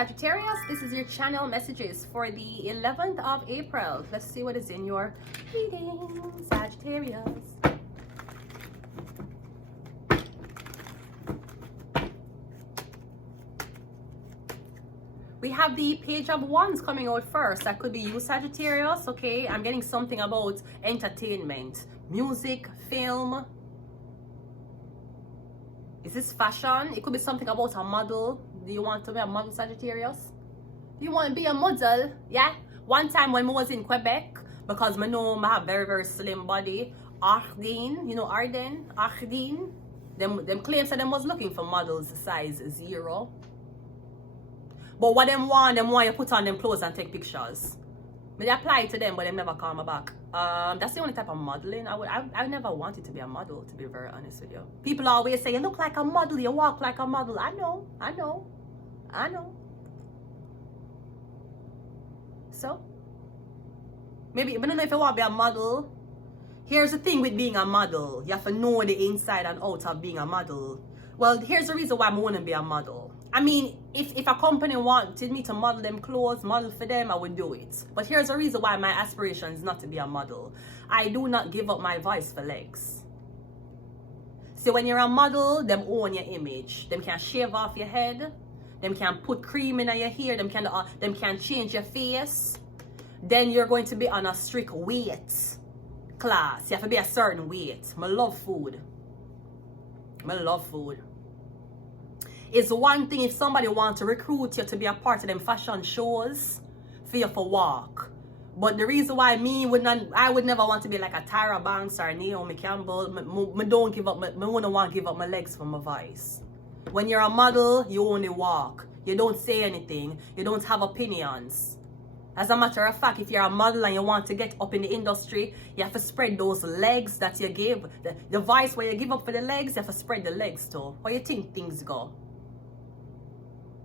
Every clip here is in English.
Sagittarius, this is your channel messages for the 11th of April. Let's see what is in your reading, Sagittarius. We have the Page of Wands coming out first. That could be you, Sagittarius, okay? I'm getting something about entertainment, music, film. Is this fashion? It could be something about a model. Do you want to be a model, Sagittarius? Do you want to be a model? Yeah? One time when I was in Quebec, because I know I have very, very slim body, Ardeen, you know Ardeen? Ardeen? Them claims that them was looking for models size 0. But what them want you put on them clothes and take pictures. But they apply to them, but them never call me back. That's the only type of modeling. I never wanted to be a model, to be very honest with you. People always say, you look like a model, you walk like a model. I know. So, maybe, I don't know if you want to be a model. Here's the thing with being a model. You have to know the inside and out of being a model. Well, here's the reason why I want to be a model. I mean, if a company wanted me to model them clothes, model for them, I would do it. But here's the reason why my aspiration is not to be a model. I do not give up my voice for legs. See, when you're a model, them own your image. Them can shave off your head. Them can put cream in your hair. Them can change your face. Then you're going to be on a strict weight class. You have to be a certain weight. I love food. It's one thing if somebody wants to recruit you to be a part of them fashion shows for you for walk. But the reason why I would never want to be like a Tyra Banks or Naomi Campbell. I don't give up. I wouldn't want to give up my legs for my voice. When you're a model, you only walk. You don't say anything. You don't have opinions. As a matter of fact, if you're a model and you want to get up in the industry, you have to spread those legs that you give. The voice where you give up for the legs, you have to spread the legs too. How you think things go?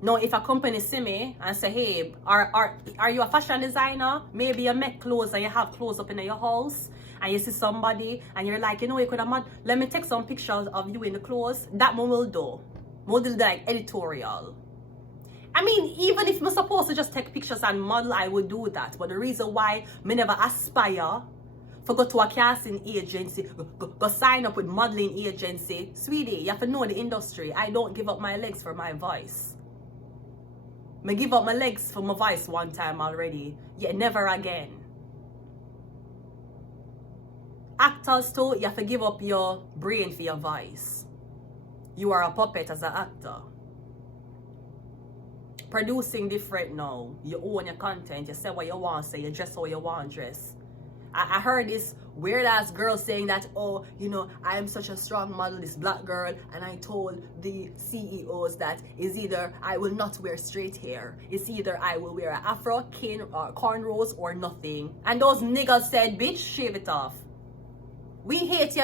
Now, if a company see me and say, hey, are you a fashion designer? Maybe you make clothes and you have clothes up in your house and you see somebody and you're like, you know, you could have, let me take some pictures of you in the clothes. That one will do. We'll do like editorial. I mean, even if I'm supposed to just take pictures and model, I would do that. But the reason why I never aspire for go to a casting agency, go sign up with modeling agency, sweetie, you have to know the industry. I don't give up my legs for my voice. I give up my legs for my voice one time already, yet never again. Actors too, you have to give up your brain for your voice. You are a puppet as an actor. Producing different now. You own your content, you say what you want to say, you dress how you want to dress. I heard this weird ass girl saying that, oh, you know, I am such a strong model, this black girl, and I told the CEOs that is either I will not wear straight hair, it's either I will wear an afro, cane, or cornrows, or nothing. And those niggas said, bitch, shave it off. We hate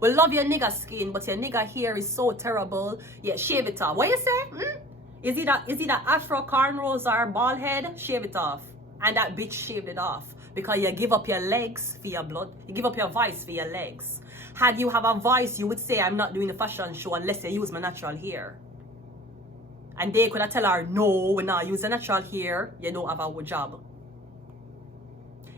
we love your nigga skin, but your nigga hair is so terrible. Yeah, shave it off. What you say? Is it a afro, cornrows, or bald head? Shave it off. And that bitch shaved it off. Because you give up your legs for your blood. You give up your voice for your legs. Had you have a voice, you would say, I'm not doing the fashion show unless you use my natural hair. And they could have tell her, no, we're not using natural hair. You don't have a job.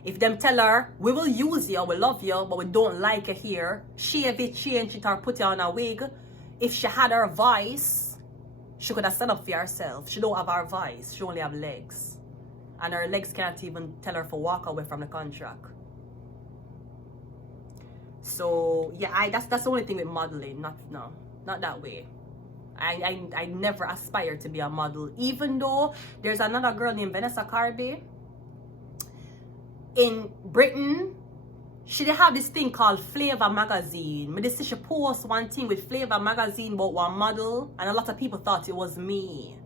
If them tell her, we will use you, we love you, but we don't like your hair, shave it, change it, or put it on a wig. If she had her voice, she could have stand up for herself. She don't have her voice. She only have legs. And her legs can't even tell her to walk away from the contract. So yeah, that's the only thing with modeling. Not that way. I never aspired to be a model, even though there's another girl named Vanessa Carby in Britain. She did have this thing called Flavor Magazine. But she post one thing with Flavor Magazine about one model, and a lot of people thought it was me.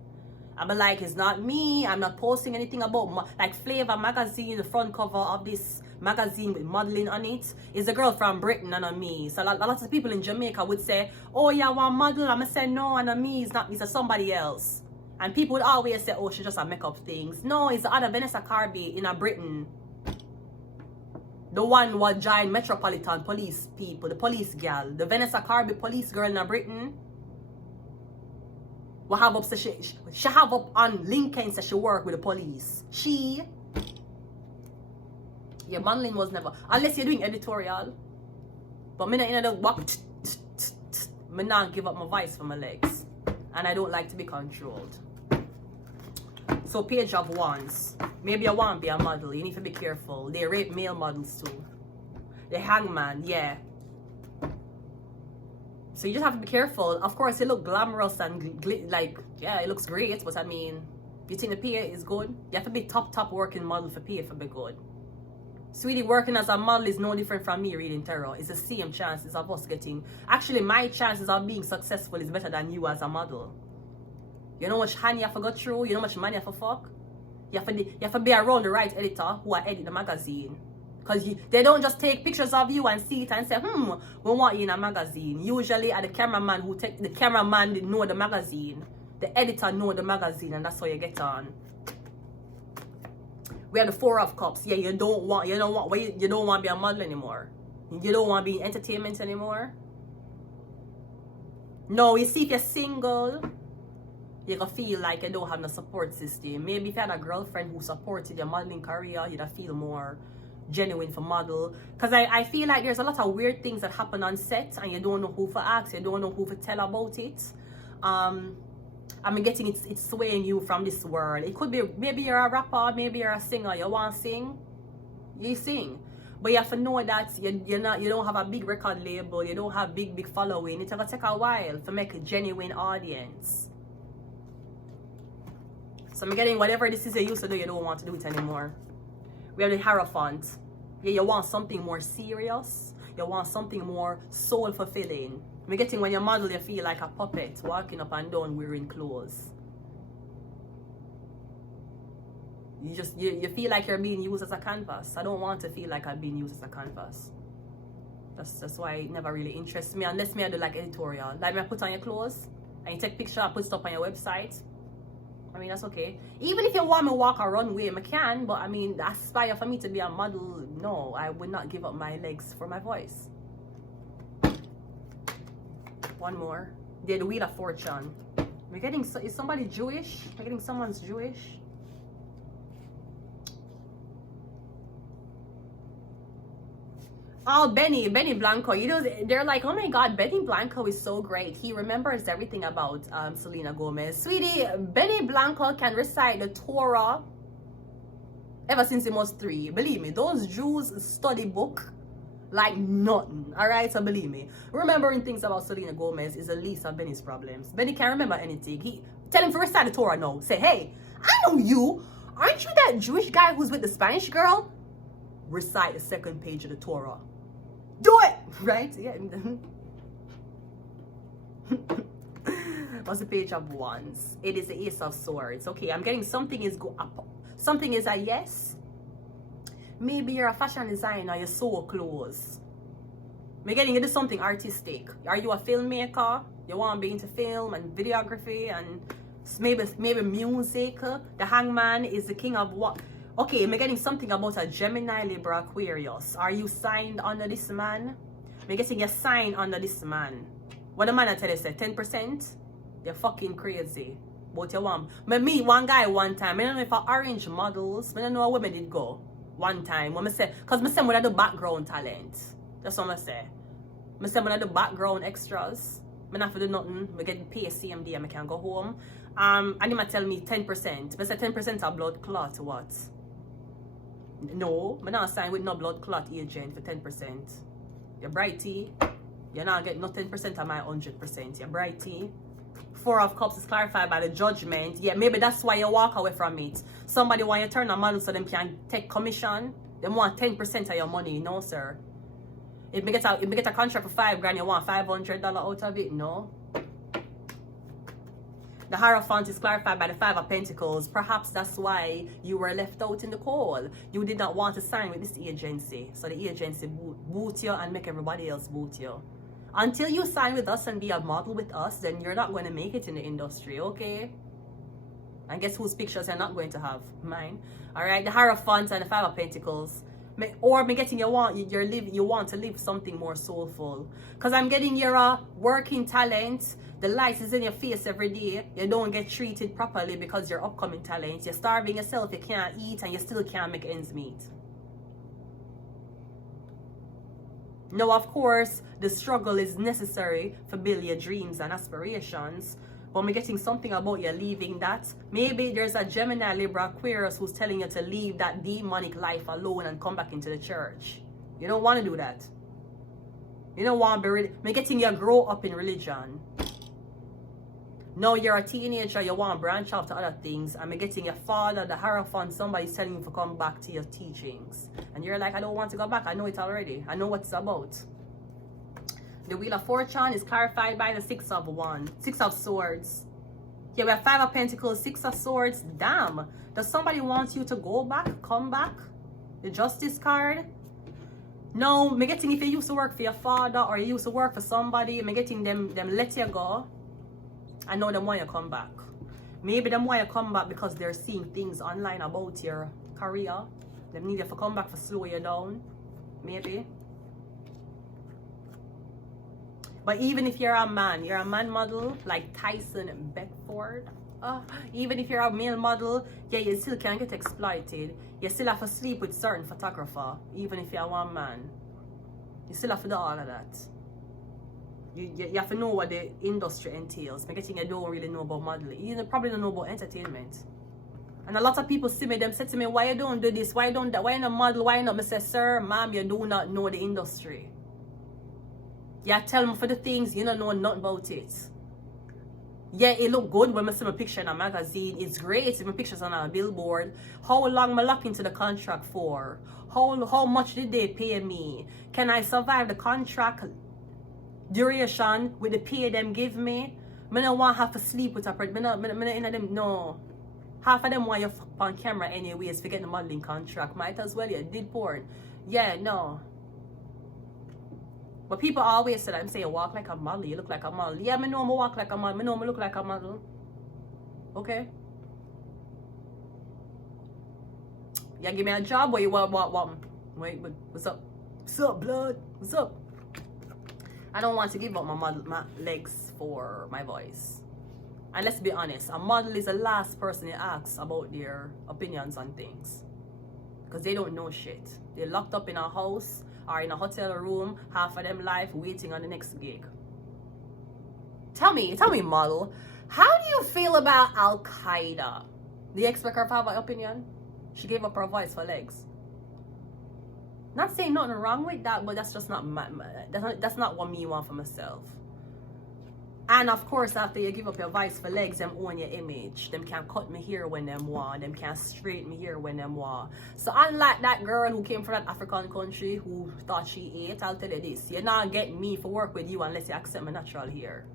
I'm like, it's not me. I'm not posting anything about like Flavor Magazine. The front cover of this magazine with modeling on it is a girl from Britain and not me. So a lot of people in Jamaica would say, oh yeah, one model. I'm gonna say no, and me, it's not me, it's somebody else. And people would always say, oh, she just a makeup things. No, it's the other Vanessa Carby in a Britain. The one what joined Metropolitan Police people, the police girl, the Vanessa Carby police girl in a Britain. What have up, she have up on LinkedIn that she work with the police. Your modeling was never, unless you're doing editorial. But me not in the walk, me not give up my voice for my legs. And I don't like to be controlled. So page of wands. Maybe you want to be a model. You need to be careful. They rape male models too. The hangman, yeah. So you just have to be careful. Of course, it looks glamorous and like, yeah, it looks great. But I mean, you think the pay is good? You have to be top working model for pay for be good. Sweetie, working as a model is no different from me reading tarot. It's the same chances of us getting... Actually, my chances of being successful is better than you as a model. You know how much hand you have to go through? You know how much money you have to fuck? You have to be around the right editor who are editing the magazine. Because they don't just take pictures of you and see it and say, we want you in a magazine. Usually, the cameraman who take the cameraman know the magazine. The editor know the magazine, and that's how you get on. We have the Four of Cups. Yeah, you don't want to be a model anymore. You don't want to be in entertainment anymore. No, you see, if you're single, you're gonna feel like you don't have no support system. Maybe if you had a girlfriend who supported your modeling career, you'd feel more genuine for model. Because I feel like there's a lot of weird things that happen on set and you don't know who to ask, you don't know who to tell about it. I'm getting it's swaying you from this world. It could be maybe you're a rapper, maybe you're a singer, you want to sing, you sing. But you have to know that you don't have a big record label, you don't have big following. It's gonna take a while to make a genuine audience. So I'm getting whatever this is you used to do, you don't want to do it anymore. We have the Hierophant. Yeah, you want something more serious. You want something more soul fulfilling. I'm getting when you model, you feel like a puppet walking up and down wearing clothes. You feel like you're being used as a canvas. I don't want to feel like I'm being used as a canvas. That's why it never really interests me, unless me I do like editorial. Like me I put on your clothes and you take picture and put stuff on your website. I mean, that's okay. Even if you want me to walk a runway, I can, but I mean, aspire for me to be a model, no, I would not give up my legs for my voice. One more. The Wheel of Fortune. We're getting, is somebody Jewish? We're getting someone's Jewish. Oh, Benny Blanco. You know, they're like, oh my God, Benny Blanco is so great. He remembers everything about Selena Gomez. Sweetie, Benny Blanco can recite the Torah ever since he was 3. Believe me, those Jews study book like nothing. Alright, so believe me. Remembering things about Selena Gomez is the least of Benny's problems. Benny can't remember anything. Tell him to recite the Torah now. Say, hey, I know you. Aren't you that Jewish guy who's with the Spanish girl? Recite the 2nd page of the Torah. Do it! Right? Yeah. What's the Page of Wands? It is the Ace of Swords. Okay, I'm getting something is something is a yes. Maybe you're a fashion designer, you sew clothes. I'm getting into something artistic. Are you a filmmaker? You want to be into film and videography and maybe music? The Hangman is the king of what? Okay, I'm getting something about a Gemini, Libra, Aquarius. Are you signed under this man? I'm guessing you're signed under this man. What the man I tell you say, 10%? You're fucking crazy. But you want. I meet one guy one time. I don't know if I orange models. I don't know how women did go. One time. When I say, because I say when I do background talent. That's what I say. I say when I do background extras. I don't have to do nothing. I get paid CMD and I can go home. And he might tell me 10%. I say 10% of blood clot, what? No, I'm not signed with no blood clot agent for 10%. You're brighty. You're not getting no 10% of my 100%. You're brighty. 4 of Cups is clarified by the judgment. Yeah, maybe that's why you walk away from it. Somebody want you to turn a model so them can take commission. They want 10% of your money. No, sir. If you get a contract for $5,000, you want $500 out of it? No. The Hierophant is clarified by the 5 of Pentacles. Perhaps that's why you were left out in the cold. You did not want to sign with this agency. So the agency boot you and make everybody else boot you. Until you sign with us and be a model with us, then you're not going to make it in the industry, okay? And guess whose pictures you're not going to have? Mine. Alright, the Hierophant and the 5 of Pentacles. Or me getting you want to live something more soulful. Because I'm getting your working talent. The light is in your face every day. You don't get treated properly because you're upcoming talent. You're starving yourself. You can't eat and you still can't make ends meet. Now, of course, the struggle is necessary for build your dreams and aspirations. But we're getting something about you leaving that. Maybe there's a Gemini, Libra, Aquarius who's telling you to leave that demonic life alone and come back into the church. You don't want to do that. You don't want to be we're getting you grow up in religion. Now you're a teenager, you want to branch out to other things, and we're getting your father, the Hierophant, somebody's telling you to come back to your teachings. And you're like, I don't want to go back. I know it already. I know what it's about. The Wheel of Fortune is clarified by the Six of Swords. Yeah, we have 5 of Pentacles, 6 of Swords. Damn. Does somebody want you to go back, come back? The Justice card. No, I'm getting if you used to work for your father or you used to work for somebody, I'm getting them let you go. I know them want you to come back. Maybe them want you to come back because they're seeing things online about your career. They need you to come back to slow you down. Maybe. But even if you're a man model like Tyson Beckford. Even if you're a male model, yeah, you still can't get exploited. You still have to sleep with certain photographer, even if you're one man. You still have to do all of that. You have to know what the industry entails. I'm getting you don't really know about modeling. You probably don't know about entertainment. And a lot of people see me, them say to me, why you don't do this? Why you don't that? Why you not model? Why you not? I say, sir, ma'am, you do not know the industry. You tell me for the things, you don't know nothing about it. Yeah, it look good when I see my picture in a magazine. It's great if my picture's on a billboard. How long am I locked into the contract for? How much did they pay me? Can I survive the contract duration with the pay them give me? I don't want to have to sleep with a person. No. Half of them want you on camera anyways for getting the modeling contract. Might as well you did porn. Yeah, no. But people always say that I'm saying you walk like a model, you look like a model. Yeah, I know I walk like a model, I know I look like a model. Okay? Yeah, give me a job or you want wait, what's up? What's up, blood? What's up? I don't want to give up my legs for my voice. And let's be honest, a model is the last person you ask about their opinions on things. Because they don't know shit. They're locked up in a house or in a hotel room, half of them life waiting on the next gig. Tell me, model, how do you feel about Al-Qaeda? Do you expect her to have an opinion? She gave up her voice for legs. Not saying nothing wrong with that, but that's just not that's not what me want for myself. And of course, after you give up your voice for legs, them own your image. Them can cut me here when them want. Them can straighten me here when them want. So unlike that girl who came from that African country who thought she ate, I'll tell you this. You're not getting me for work with you unless you accept my natural hair.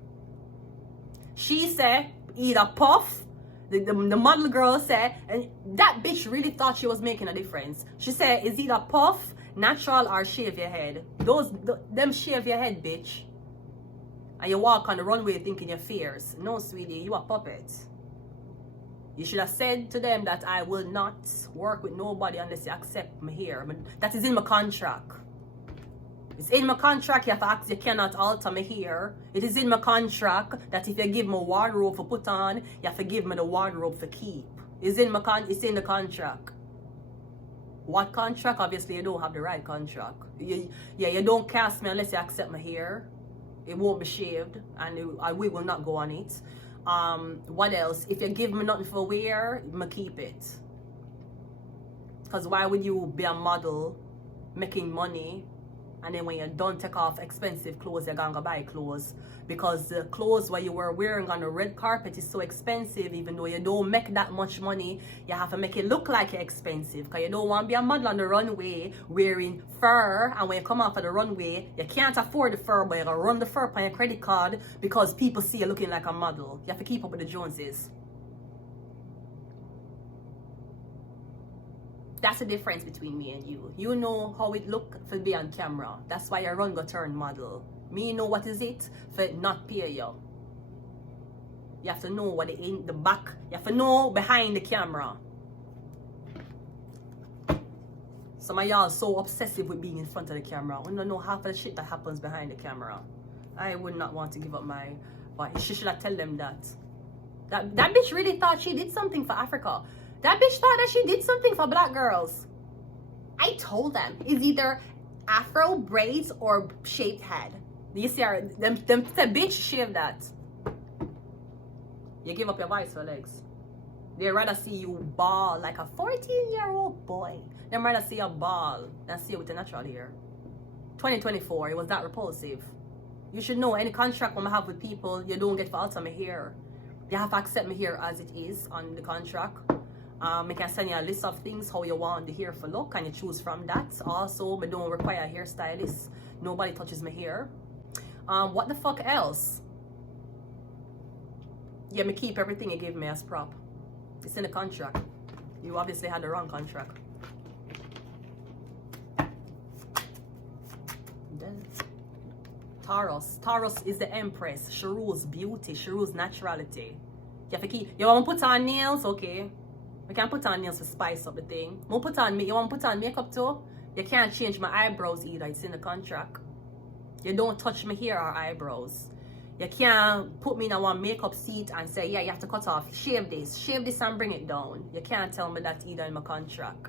She said, either puff. The model girl said, and that bitch really thought she was making a difference. She said, it's either puff, natural, or shave your head. Them shave your head, bitch. And you walk on the runway thinking you're fierce. No, sweetie, you a puppet. You should have said to them that I will not work with nobody unless you accept me here. That is in my contract. It's in my contract. You have to ask, you cannot alter me here. It is in my contract that if you give me a wardrobe for put on, you have to give me the wardrobe for keep. It's in the contract. What contract? Obviously, you don't have the right contract. You don't cast me unless you accept me here. It won't be shaved, and we will not go on it. What else? If you give me nothing for wear, I'ma keep it. Because why would you be a model making money, and then when you're done take off expensive clothes, you're gonna go buy clothes? Because the clothes what you were wearing on the red carpet is so expensive. Even though you don't make that much money, you have to make it look like you're expensive. Because you don't want to be a model on the runway wearing fur, and when you come off of the runway, you can't afford the fur, but you're gonna run the fur on your credit card because people see you looking like a model. You have to keep up with the Joneses. That's the difference between me and you. You know how it look for be on camera. That's why you run go turn model. Me know what is it for not pay you. You have to know what in the back. You have to know behind the camera. Some of y'all so obsessive with being in front of the camera. We don't know half of the shit that happens behind the camera. I would not want to give up my voice. She should have tell them that. That bitch really thought she did something for Africa. That bitch thought that she did something for black girls. I told them it's either afro braids or shaved head. You see her, them bitch shave that. You give up your voice for legs. They'd rather see you ball like a 14-year-old boy. They'd rather see you ball than see you with a natural hair. 2024, it was that repulsive. You should know any contract when I have with people, you don't get to alter my hair. You have to accept my hair as it is on the contract. I can send you a list of things how you want the hair to look and you choose from that. Also, I don't require a hairstylist. Nobody touches my hair. What the fuck else? Yeah, me keep everything you gave me as prop. It's in the contract. You obviously had the wrong contract. Then Taurus is the empress. She rules beauty. She rules naturality. You have to keep. You want to put on nails? Okay. We can put on nails to spice up the thing. You want to put on makeup too? You can't change my eyebrows either. It's in the contract. You don't touch my hair or eyebrows. You can't put me in a one makeup seat and say, yeah, you have to cut off. Shave this and bring it down. You can't tell me that either in my contract.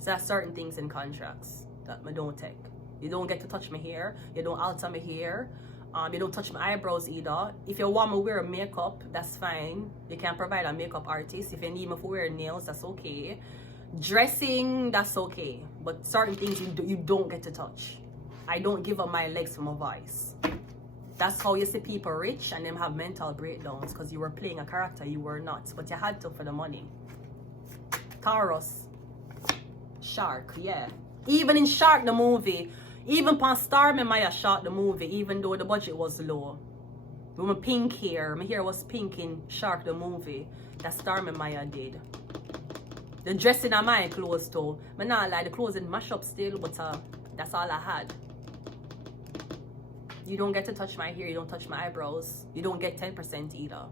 So there's certain things in contracts that I don't take. You don't get to touch my hair. You don't alter my hair. You don't touch my eyebrows either. If you want me to wear makeup, that's fine. You can provide a makeup artist. If you need me to wear nails, that's okay. Dressing, that's okay. But certain things you don't get to touch. I don't give up my legs for my voice. That's how you see people rich and them have mental breakdowns because you were playing a character you were not. But you had to for the money. Taurus. Shark, yeah. Even in Shark the movie, even Pan Starman Maya shot the movie, even though the budget was low. With my pink hair, my hair was pink in Shark the movie. That Starman Maya did. The dressing of my clothes too. I not like the clothes in mash up still, but that's all I had. You don't get to touch my hair, you don't touch my eyebrows. You don't get 10% either.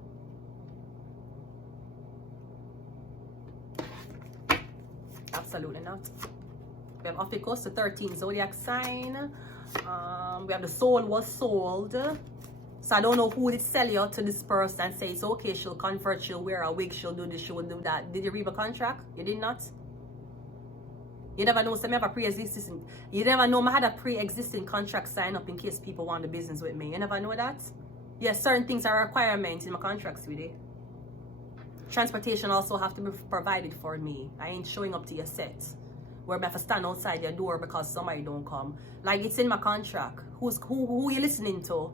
Absolutely not. We have Ophiuchus, the 13th zodiac sign. We have the soul was sold. So I don't know who did sell you to this person and say it's okay, she'll convert, she'll wear a wig, she'll do this, she'll do that. Did you read a contract? You did not? You never know, so I have a pre-existing. You never know I had a pre-existing contract signed up in case people want the business with me. You never know that? Yes, certain things are requirements in my contracts with it. Transportation also have to be provided for me. I ain't showing up to your set where I have to stand outside your door because somebody don't come. Like it's in my contract. Who you listening to?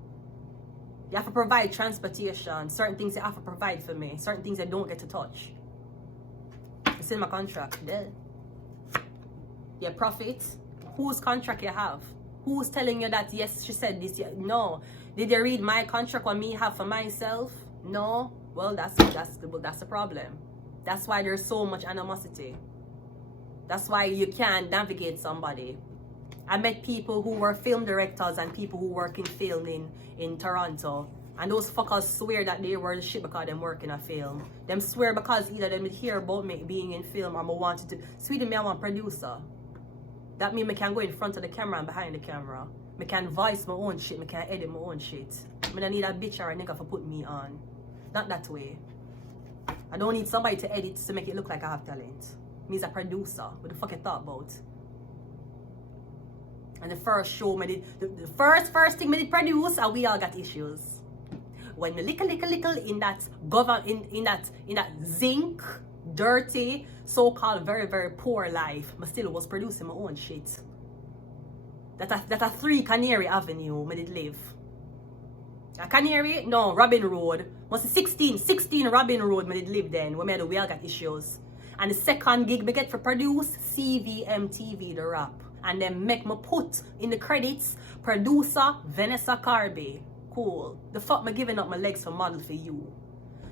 You have to provide transportation. Certain things you have to provide for me. Certain things I don't get to touch. It's in my contract. Yeah. Your profit. Whose contract you have? Who's telling you that yes, she said this? No. Did you read my contract what me have for myself? No. Well, that's the problem. That's why there's so much animosity. That's why you can't navigate somebody. I met people who were film directors and people who work in film in Toronto. And those fuckers swear that they were the shit because them work in a film. Them swear because either them hear about me being in film or I wanted to. Sweetie, me I want producer. That means I can go in front of the camera and behind the camera. I can voice my own shit. I can edit my own shit. I don't need a bitch or a nigga to put me on. Not that way. I don't need somebody to edit to make it look like I have talent. Me's a producer. What the fuck you thought about? And the first show, the first thing I did produce, and we all got issues. When me little in that in that zinc, dirty, so-called very, very poor life, I still was producing my own shit. That a 3 Canary Avenue, I did live. A Canary? No, Robin Road. Was 16 Robin Road, I did live then, where we all got issues. And the second gig I get for produce, CVMTV, the rap. And then make me put in the credits, producer Vanessa Carby. Cool. The fuck me giving up my legs for model for you?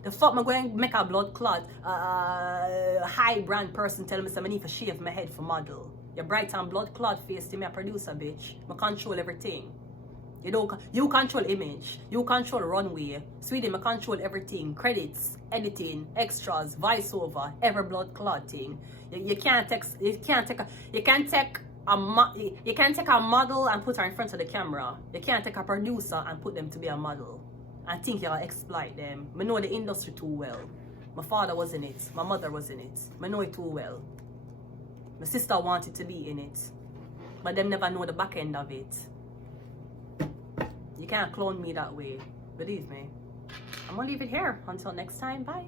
The fuck me going make a blood clot, high brand person tell me I need to shave my head for model? Your bright and blood clot face to me a producer, bitch. I control everything. You control image, you control runway. Sweetie, I control everything. Credits, editing, extras, voiceover, every blood clotting. You can't take a model and put her in front of the camera. You can't take a producer and put them to be a model and think you'll exploit them. I know the industry too well. My father was in it, my mother was in it. I know it too well. My sister wanted to be in it, but them never know the back end of it. You can't clone me that way. Believe me. I'm gonna leave it here. Until next time, bye.